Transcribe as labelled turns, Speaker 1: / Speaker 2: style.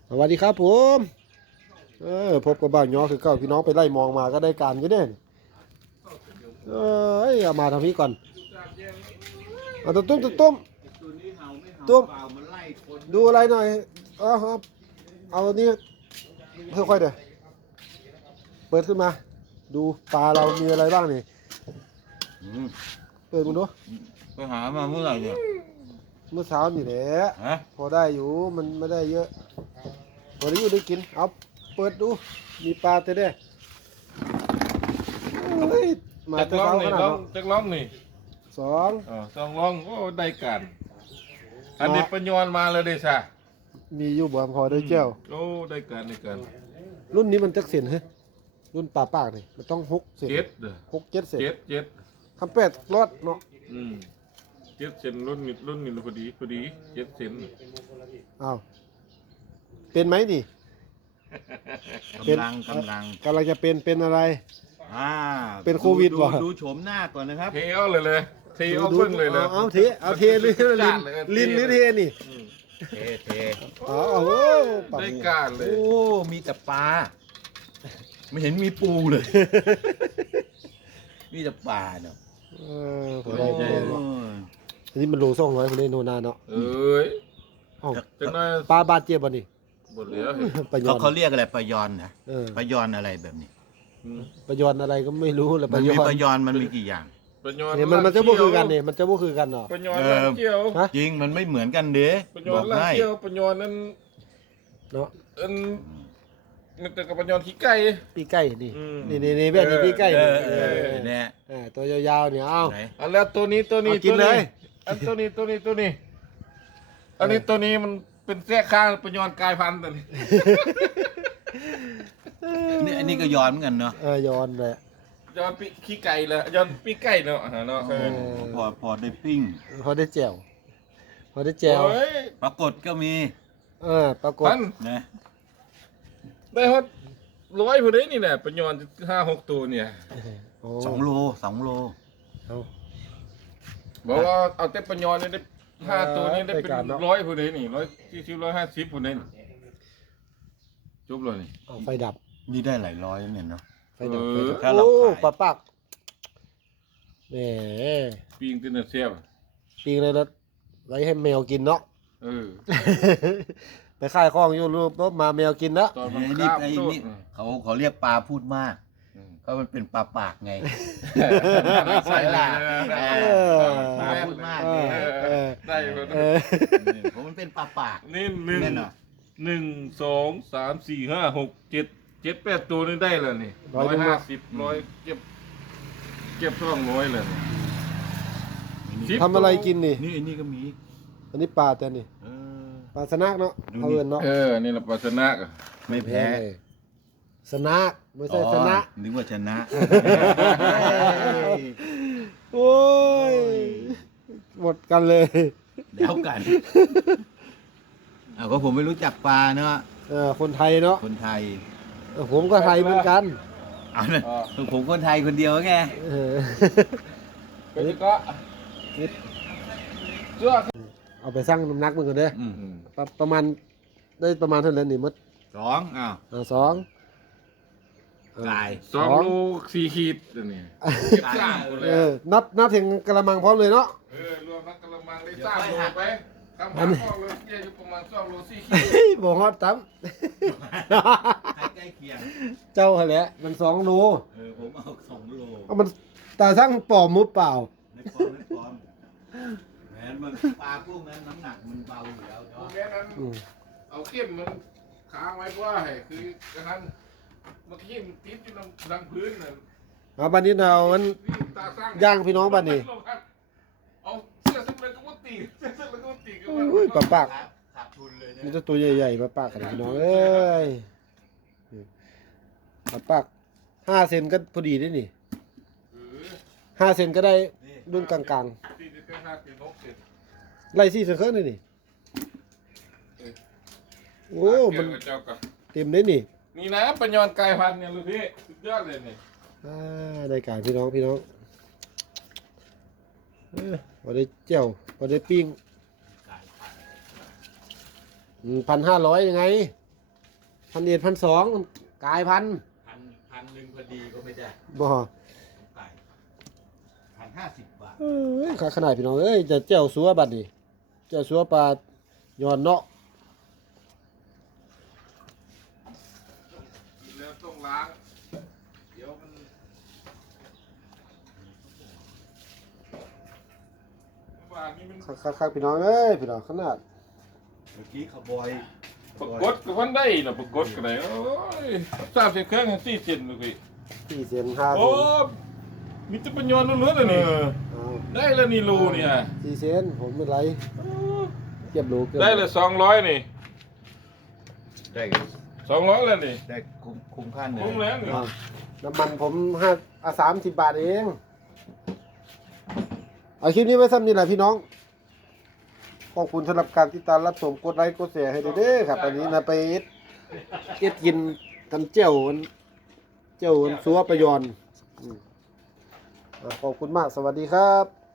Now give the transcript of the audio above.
Speaker 1: สวัสดีครับผมพบกับบ้านย้อคือเก้าพี่น้องไปไล่มองมาก็ได้การกันเด่นเอามาทางนี้ก่อนเอาตุ้มตุ้มดูอะไรหน่อยครับเอานี่ค่อยๆเดี๋ยวเปิดขึ้นมาดูปลาเรามีอะไรบ้างนี่เปิดมาดู
Speaker 2: ไปหามาเมื่อไหร่เนี่ย
Speaker 1: เมื่อเช้านี่แหละ
Speaker 2: ฮะ
Speaker 1: พอได้อยู่มันไม่ได้เยอะพอได้อยู่ได้กินเอาเปิดดูมีปลาเต้เด้มา
Speaker 3: จัก
Speaker 1: เต้
Speaker 3: ล้อง
Speaker 1: เช้าข
Speaker 3: นี่
Speaker 1: นาด
Speaker 3: ล้อง
Speaker 1: เนาะ
Speaker 3: จักล้องนี่
Speaker 1: สอง
Speaker 3: สองล้องโอ้ได้กันอันนี้ปัญญอนมาเลยเด้ซ่า
Speaker 1: มีอยู่บ่พอได้เจ้า
Speaker 3: โอ้ได้กัน
Speaker 1: รุ่นนี้มันจักเสียนเฮ้ยรุ่นปลาปากนี่มันต้อง6 เซน
Speaker 3: เจ็ดเด้อ
Speaker 1: 6-7 เซน
Speaker 3: เจ็ด
Speaker 1: คำแปดรอดเนาะ
Speaker 3: เจ็ดเซนรุ่นนี้พอดีเจ็ดเซน
Speaker 1: อ้าวเป็นไหมนี่ เป็น
Speaker 2: กำลัง
Speaker 1: กำลังจะเป็นอะไร
Speaker 2: อ่า
Speaker 1: เป็นโควิดวะ
Speaker 2: ดูโฉมหน้าก่อนนะครับ
Speaker 3: เทเอาเลยเทเอาเบิ่งเลยเลย
Speaker 1: เอาเทหรือลิ้นหรือเทนี่
Speaker 2: เท
Speaker 1: อ๋อโอ้ปลา
Speaker 3: ได้
Speaker 1: หมู
Speaker 3: การเลย
Speaker 2: โอ้มีแต่ปลาไม่เห็นมีปูเลย มีแต่ปลาเนาะ
Speaker 1: พอได้
Speaker 2: โอ้
Speaker 1: เนาะอันนี้มันโล200คนเลยโนนาเนาะ
Speaker 3: เอ้ย
Speaker 1: เอ้า
Speaker 3: จังน้อย
Speaker 1: ปลาบาดเจ็บบ่นี่
Speaker 3: หมดแล้ว
Speaker 1: ปลายอ
Speaker 2: เขา
Speaker 1: น
Speaker 2: เรียกอะไรปลายอนนะ
Speaker 1: เออ
Speaker 2: ปลายอนอะไรแบบนี้
Speaker 1: ปลายอนอะไรก็ไม่รู้แหละป
Speaker 2: มั
Speaker 1: ลาน ย
Speaker 2: มี
Speaker 1: อน
Speaker 2: ปลายอนมันมีกี่อย่าง
Speaker 3: ปัญญอน
Speaker 1: เนี่ยมันจะบ่คือกันนี่มันจะบ่คือกันเนาะ
Speaker 3: ปัญญอนลากเกี่ยว
Speaker 1: ฮะ
Speaker 2: จริงมันไม่เหมือนกันเด้
Speaker 3: ปัญญ
Speaker 2: บ
Speaker 3: อ
Speaker 2: อน ก
Speaker 3: ลาก
Speaker 2: ให้
Speaker 3: เกี่ยวปัญญอนนั้น
Speaker 1: เนาะ
Speaker 3: มันแต่กับปัญญอนขี้ไก่
Speaker 1: ปีไก่นี่
Speaker 3: อืม
Speaker 1: นี่แบบนี้ปีไก่
Speaker 2: เอ
Speaker 1: นี่
Speaker 2: อเนี่ย
Speaker 1: ตัวยาวๆเนี่ยเอ้า
Speaker 2: ไหน
Speaker 3: อันแล้วตัวนี้
Speaker 1: เอากินเลย
Speaker 3: อันตัวนี้อันนี้ตัวนี้มันเป็นแทรกข้างปัญญอนกลายพันธุ์ตัวนี้
Speaker 2: นี่อันนี้ก็ย้อนเหมือนกันเนาะ
Speaker 1: ย้อนเลย
Speaker 3: ย้อนปีขี้ไก่เลยย้อนปีไก่เนาะเนาะ
Speaker 2: พอได้ปิ้ง
Speaker 1: พอได้แจวพอได้แจว
Speaker 3: โอ้ย
Speaker 2: ปรากฏก็มี
Speaker 1: ปรากฏ
Speaker 3: พัน
Speaker 2: นะ
Speaker 3: ได้ฮอด100ผู้ใดนี่แหละปัญญอน5-6ตัวเนี่ย
Speaker 1: โอ้
Speaker 2: 2 โล 2 โล
Speaker 1: เอา
Speaker 3: บอกว่าเอาแต่ปัญญอนนี่ได้5ตัวนี่ได้เป็น100ผู้ใดนี่140 150ผู้ใดนี่จบเลยนี่
Speaker 1: เอาไฟดับ
Speaker 2: นี่ได้หลายร้อยเนี่ยเนาะ
Speaker 1: ไฟดับ
Speaker 2: ถ้าเรา
Speaker 1: โอ้
Speaker 2: ขาย
Speaker 1: ปลาปักแหม
Speaker 3: ปิ้งตินเสียบ
Speaker 1: ปีงเลยแล้วไว้ให้แมวกินเนาะ
Speaker 3: เออ
Speaker 1: ไปค่ายคลองอยู่รูปมาแมวกินแล้ว
Speaker 3: ตอนมัน
Speaker 2: ไอ้
Speaker 3: ก
Speaker 2: นี่
Speaker 3: ล้า
Speaker 2: ไอ้
Speaker 3: พูด
Speaker 2: นี่เขาเรียกปลาพูดมากเขามันเป็นปลาปากไง
Speaker 3: ใส่ละ
Speaker 2: ปลาพูดมาก
Speaker 3: ได้อยู่
Speaker 2: ผมมันเป็นปลาปาก
Speaker 3: นี่
Speaker 2: แน่นอน
Speaker 3: 1 2 3 4 5 6 7 8ตัวนี่ได้แล้วนี่150 100เก็บ200เลยนี่
Speaker 1: ทำอะไรกินนี่
Speaker 2: นี่ไอ้นี่ก็มี
Speaker 1: อันนี้ปลาแต่นี่
Speaker 2: เออ
Speaker 1: ปลาสนักเนาะ
Speaker 2: ดูดิ
Speaker 1: เขาเอินเนาะ
Speaker 3: นี่ละปัสนะ
Speaker 2: ไม่แพ้
Speaker 1: สนักไม่ใช่สนะ
Speaker 2: อ๋อนึกว่าชนะ
Speaker 1: โอ้ยหมดกันเลย
Speaker 2: เดี๋ยวกันก็ผมไม่รู้จักปลาเนาะ
Speaker 1: คนไทยเนาะ
Speaker 2: คนไทย
Speaker 1: ผมก็ไทยเหมือนกัน
Speaker 2: เอานะผมคนไทยคนเดียวไง
Speaker 1: เออ
Speaker 3: ก็นี่ก็เสื้อ
Speaker 1: เอาไปสร้างน้ำหนักมันก่อนเด้อ
Speaker 2: อืม
Speaker 1: ประมาณได้ประมาณเท่าไหร่นี่มด
Speaker 2: สองอ้าว
Speaker 1: สอง
Speaker 2: กาย
Speaker 3: 2 โล 4 ขีดตัวนี้เก็บ3คนเลย
Speaker 1: นับถึงกระมังพร้อมเลยเนาะ
Speaker 3: รวมทั้งกระมังได้3 โลไปคำหาข้อเลยเกี่ยอยู่ประมาณ2 โล 4 ขีด
Speaker 1: บอกฮอดตั้ม
Speaker 2: ใกล้เคียง
Speaker 1: เจ้าเหรอมัน2 โล
Speaker 2: ผมเอา2 โล
Speaker 1: เอามันตาสร้างปอมมุดเปล่า
Speaker 2: ไม่พร้อมแหมมันปลาพวกนั้นน้ำหนักมันเบาอยู่แล้วเนาะ
Speaker 3: แค่นั้นเอาเข้มมันค้างไว้เพราะว่าคือกระทั่งเมื่อกี้มันติดอยู่ทางพื้นน่ะ
Speaker 1: เอาบันนี้เรามัน
Speaker 3: ตาสร้าง
Speaker 1: ย่างพี่น้องบัดนี้
Speaker 3: เอาเสื้อสักเลยก็ว่าตีเสื้อสักเลยก็ว่าตีก็ว่า
Speaker 1: อุ้ยปลาปาก
Speaker 2: ขาดทุนเลยนะ
Speaker 1: นี่ตัวใหญ่ๆปลาปากกันพี่น้องเอ้ยปลาปาก5 เซนก็พอดีได้นี่5 เซนก็ได้รุ่นกลาง
Speaker 3: ตีได้แค่5 6
Speaker 1: ๆไล่4 เซนเครื่องนี่นี่โอ้มัน
Speaker 3: เจ้ากับ
Speaker 1: เต็มเลยนี่
Speaker 3: นี่นะปัญญอนกายพันธุ์เนี่ยลูกพี่สุดยอดเลยนี่
Speaker 1: ได้การพี่น้องพอได้เจียวพอได้ปิ้ง1,500ยังไง 1,100 1,200มันกลายพัน
Speaker 2: พันหนึ่งพอดีก็ไม่ได้
Speaker 1: บ่
Speaker 2: ไก่1,050 บาท
Speaker 1: เอ้ยขาขนาดพี่น้องเอ้ยจะเจ้าสัวบัดนี้เจ้าสัวปลาย้อนเนาะ
Speaker 3: กินแล้วต้องล้าง เดี๋ยวมันว่านี่มัน
Speaker 1: คักๆพี่น้องเอ้ยพี่น้องขนาด
Speaker 2: เมื่อกี้ขบอย
Speaker 3: ปรากฏก็วันได้นะปรากฏก็ได้โอ้ยทราบเสียเครื่องสี่เซนเลย
Speaker 1: 4เซน5
Speaker 3: โอ้
Speaker 1: เซน
Speaker 3: มีแตะปัญญาล้วนๆเลยนี่
Speaker 1: เอา
Speaker 3: ได้แล้วนี่รูเนี่ย
Speaker 1: 4เซนผมไม่ไรเก็บโลเกิน
Speaker 3: ได้เลย200นี่
Speaker 2: ได้
Speaker 3: 200แล้วนี่
Speaker 2: ได้คุ้มค่าเหนื่อ
Speaker 3: คุ้ม
Speaker 2: ย
Speaker 3: แล้วนี่
Speaker 1: อ่าน้ำมันผม30 บาทเองเอาคลิปนี้ไว้ซ้ำนี่แหละพี่น้องขอบคุณสำหรับการติดตามรับชมกดไลค์กดแชร์ให้เด้อครับอันนี้นะไปเอ็ดกินกันเจียวซัวประยอนขอบคุณมากสวัสดีครับ